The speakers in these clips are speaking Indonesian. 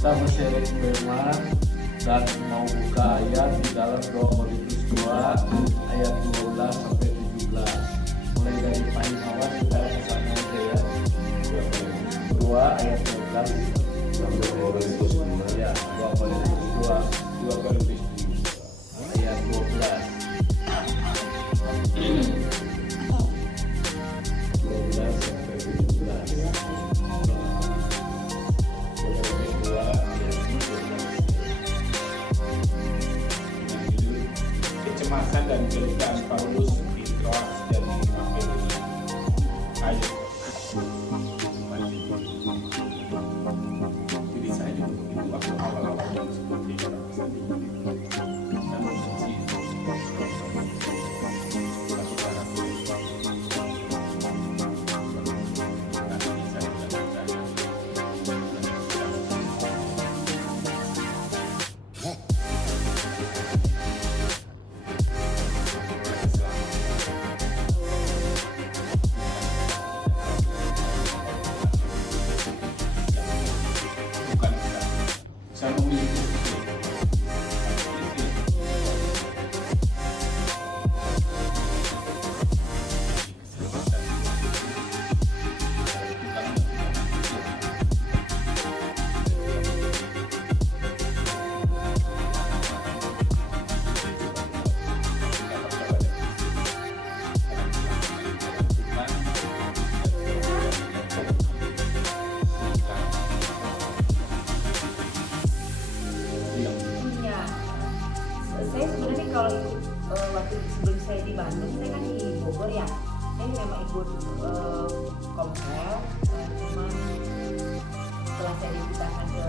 Kita bersyarik firman dan mau buka ayat di dalam 2 Korintus 2 ayat 12 sampai 17. Mulai dari paling awal kita ke sana aja ya. 2 ayat 12 sampai 2 Korintus 2. Ya, 2 Korintus 2 Korintus 2 ayat 12. 12 sampai 17. Kecemasan dan kegelisahan Paulus di Troas dan di Makedonia. Ayo. Jadi saya juga begitu waktu awal-awal yang seperti orang kesana. Dan mencuci. Satu cara. Nanti saya akan bertanya. Saya memiliki saya sebenarnya kalau ikut waktu sebelum saya di Bandung, saya kan di Bogor ya. Saya memang ikut komsel, cuman setelah saya dipindahkan ke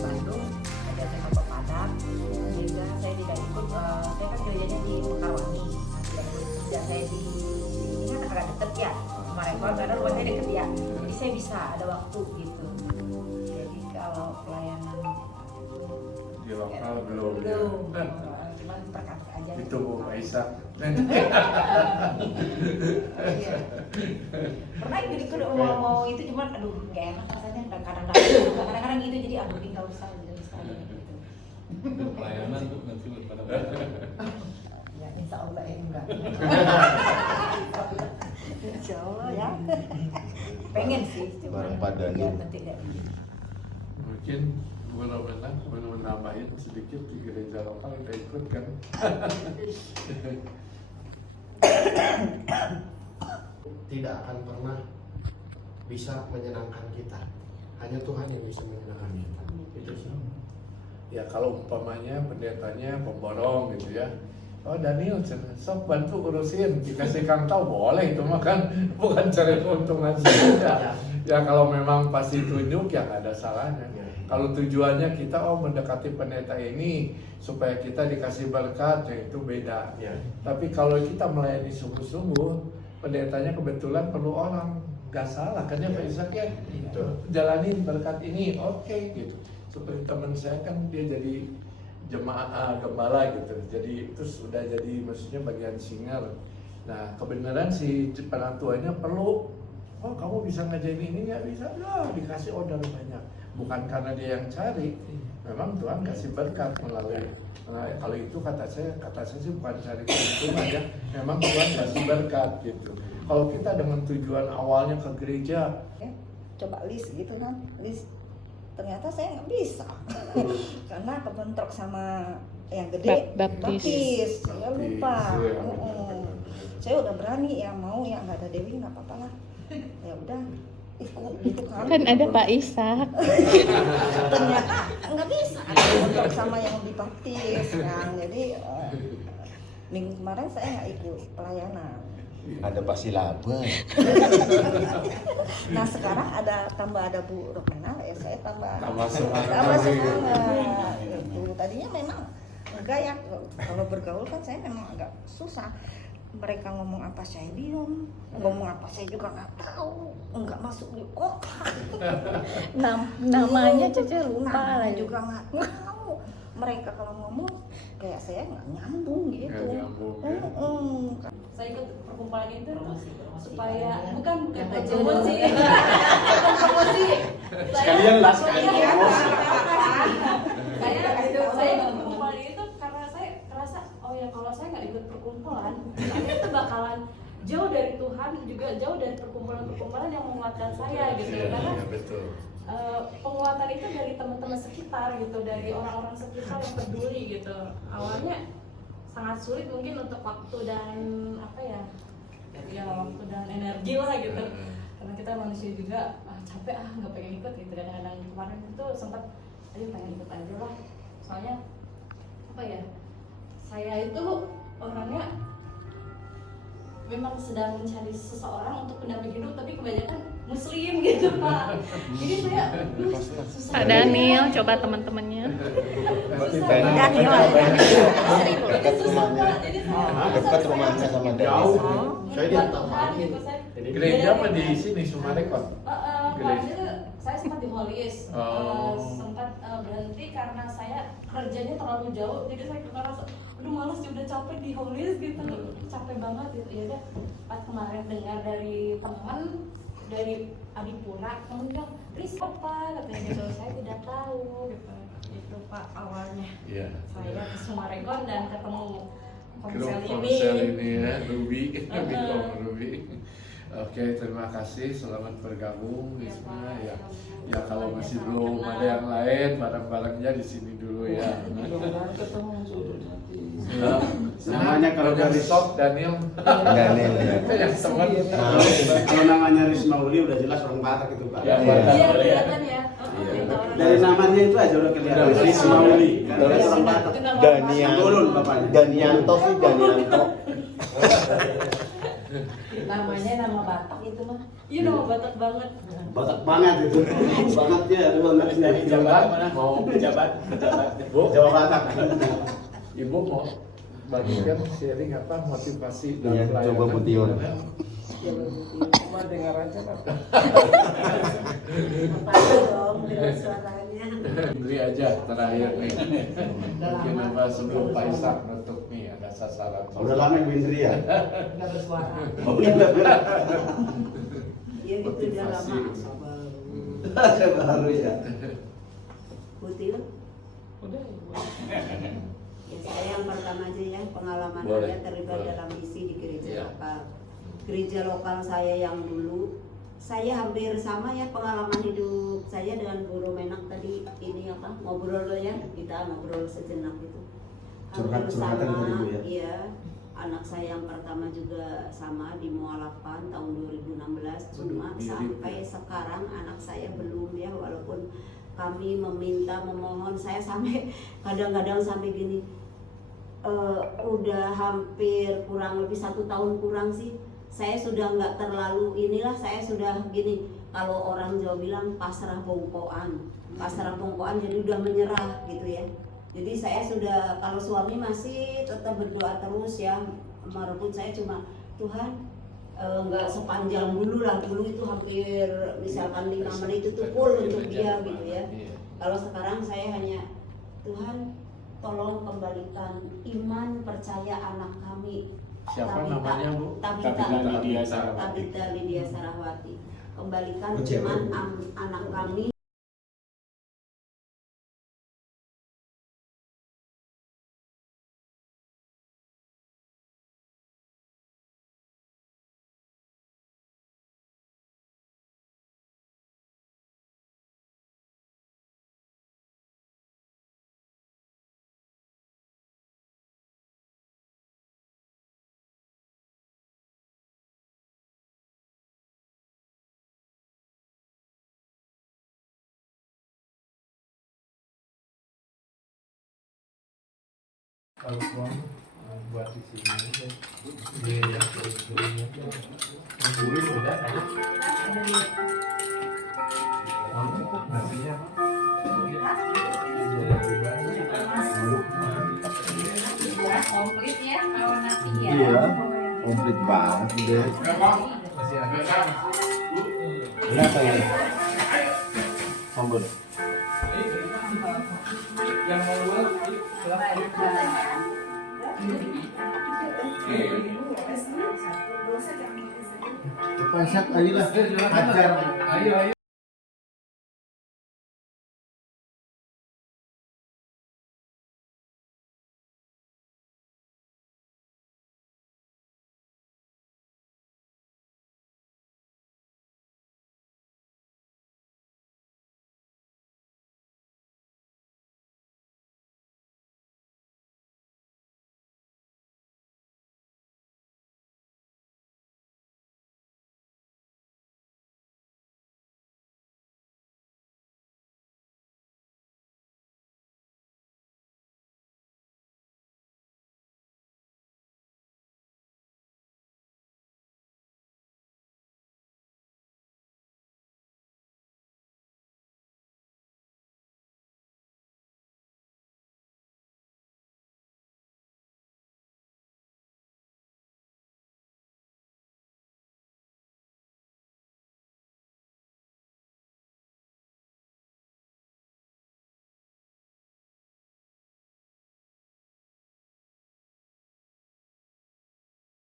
Bandung ada tema pepadat, sehingga saya tidak ikut. Saya kan kerjanya di Mekarwangi, tidak ikut kerja saya di ini kan agak deket ya, kemarin karena rumah saya deket ya, jadi saya bisa ada waktu gitu. Jadi kalau pelayanan Di lokal belum. cuman perkata aja Itu Bu Aisyah. Iya. Pernah jadi mau itu cuman aduh nggak enak rasanya kadang-kadang gitu, jadi aduh nggak usah gitu. pelayanan tuh nanti pada Ya insya Allah enggak. Insya Allah ya. Pengen sih cuman ya tidak. Mungkin belum nambahin sedikit di gereja lokal udah ikut kan. Tidak akan pernah bisa menyenangkan kita. Hanya Tuhan yang bisa menyenangkan kita. Itu sih. Ya kalau umpamanya pendetanya pemborong gitu ya. Oh Daniel, sok bantu urusin, dikasih kang tahu boleh itu mah kan bukan cari keuntungan saja. Ya kalau memang pasti tunjuk ya nggak ada salahnya. Kalau tujuannya kita mendekati pendeta ini supaya kita dikasih berkat, ya itu beda. Tapi kalau kita melayani sungguh-sungguh, pendetanya kebetulan perlu orang, nggak salah kan ya Pak Ishak ya. Jalanin berkat ini, oke gitu. Seperti teman saya kan dia jadi jemaah gembala gitu, jadi itu sudah jadi maksudnya bagian singer. Nah kebenaran si penantuannya perlu, kamu bisa ngajarin ini nggak bisa, dikasih order banyak. Bukan karena dia yang cari, memang Tuhan kasih berkat melalui. Nah, kalau itu kata saya sih bukan cari keuntungan ya, memang Tuhan kasih berkat gitu. Kalau kita dengan tujuan awalnya ke gereja, Coba list gitu kan, list. Ternyata saya nggak bisa karena kebentrok sama yang gede baptis, saya lupa. Saya udah berani ya mau ya nggak ada Dewi nggak apa-apa lah, ya udah ikut gitu kan ada Pak Ishak. Ternyata nggak bisa, ada kebentrok sama yang dibaptis kan, jadi minggu kemarin saya nggak ikut pelayanan. Ada Pak Silaba. Nah sekarang tambah ada Bu Rokena, ya saya tambah semangat. Gitu. Tadinya memang enggak ya, kalau bergaul kan saya memang agak susah. Mereka ngomong apa saya bingung, ngomong apa saya juga nggak tahu, nggak masuk di otak. Namanya Cece lupa lah juga nggak tahu. Mereka kalau ngomong kayak saya nggak nyambung gitu. Saya ikut perkumpulan itu supaya bukan promosi, bukan promosi. Sekalian lah, sekalian promosi. nggak ikut perkumpulan, saya itu bakalan jauh dari Tuhan, juga jauh dari perkumpulan-perkumpulan yang menguatkan saya gitu. Iya, Karena iya, betul. penguatan itu dari teman-teman sekitar gitu, dari orang-orang sekitar yang peduli gitu. Awalnya sangat sulit mungkin untuk waktu dan apa ya waktu dan energi lah gitu. Karena kita manusia juga capek nggak pengen ikut gitu. Kadang-kadang kemarin itu sempat pengen ikut aja lah, soalnya apa ya, saya itu orangnya memang sedang mencari seseorang untuk pendamping hidup, tapi kebanyakan muslim gitu Pak. Jadi saya susah. Pak Daniel, coba teman-temannya. Dekat rumahnya. Dekat rumahnya sama Jauh. Dennis. Saya di Antaman. gitu, saya Gereja apa di sini Sumarekon? kemarin itu saya sempat di Holis, Oh. sempat berhenti karena saya kerjanya terlalu jauh, jadi saya ngerasa aduh malas, udah capek di Holis gitu, capek banget gitu. Ya udah, pas kemarin dengar dari teman dari Adipura, temen bilang, Riz apa katanya gitu, saya tidak tahu gitu. Itu Pak awalnya Iya. saya ke Sumarekon dan ketemu Grup Komsel Komsel ini. ini ya, Ruby, Ruby. Oke, terima kasih, selamat bergabung Risma ya. Ya kalau masih belum ada yang lain, barang-barangnya di sini dulu ya. Namanya kalau yang dari stop Daniel. Daniel ya. Itu yang teman. Kalau namanya Risma Uli udah jelas orang Batak itu Pak. Ya, Iya. Batak. Iya kelihatan ya. Dari namanya itu aja udah kelihatan Risma Uli. Karena Terus orang Batak. Daniel. Dulun bapaknya. Danianto sih Danianto. Namanya nama Batak itu mah. Iya nama Batak banget. Batak banget itu. Bangetnya ada bangetnya. Jabat mana? Mau Jabat. Bu, Jawa Batak. Ibu mau bagikan sharing apa motivasi Iya, coba Bu Tion. Cuma dengar aja lah. Apa dong dengan suaranya. Beri aja terakhir nih. Mungkin apa sebelum Pak Ishak nutup nih ada sasaran. Udah lama Ibu Indri ya? Enggak bersuara. Oh, udah. Iya gitu udah lama. Saya baru ya. Putih. Udah. Ya, saya yang pertama aja ya, pengalaman Boleh, saya terlibat boleh. dalam misi di gereja Iya. lokal. Gereja lokal saya yang dulu, saya hampir sama ya pengalaman hidup saya dengan Bu Romenak tadi. Ini apa, ngobrol loh ya, kita ngobrol sejenak gitu. Hampir Curhatan sama, tadi Bu ya? iya. Anak saya yang pertama juga sama di Mualafan tahun 2016. Cuma mirip sampai ya. sekarang anak saya belum ya, walaupun kami meminta, memohon. Saya sampai kadang-kadang sampai gini, udah hampir kurang lebih 1 tahun kurang sih, saya sudah nggak terlalu inilah, saya sudah gini, kalau orang Jawa bilang pasrah bongkoan, jadi udah menyerah gitu ya. Jadi saya sudah, kalau suami masih tetap berdoa terus ya, merebut saya, cuma Tuhan nggak sepanjang dulu lah. Dulu itu hampir misalkan 5 menit itu full untuk dia gitu ya. Kalau sekarang saya hanya, Tuhan tolong kembalikan iman percaya anak kami. Siapa namanya Bu? Tabita Lydia Sarahwati. Kembalikan iman anak kami. Kalau uang buat di sini aja. Iya, Guru sudah ada. Nasinya Komplit ya kalau nasi ya. Iya, komplit banget deh. masih ada kan? Kenapa ya? Sambal. Yang mau buat Pak Ishak, ayolah. Ajar. ayo.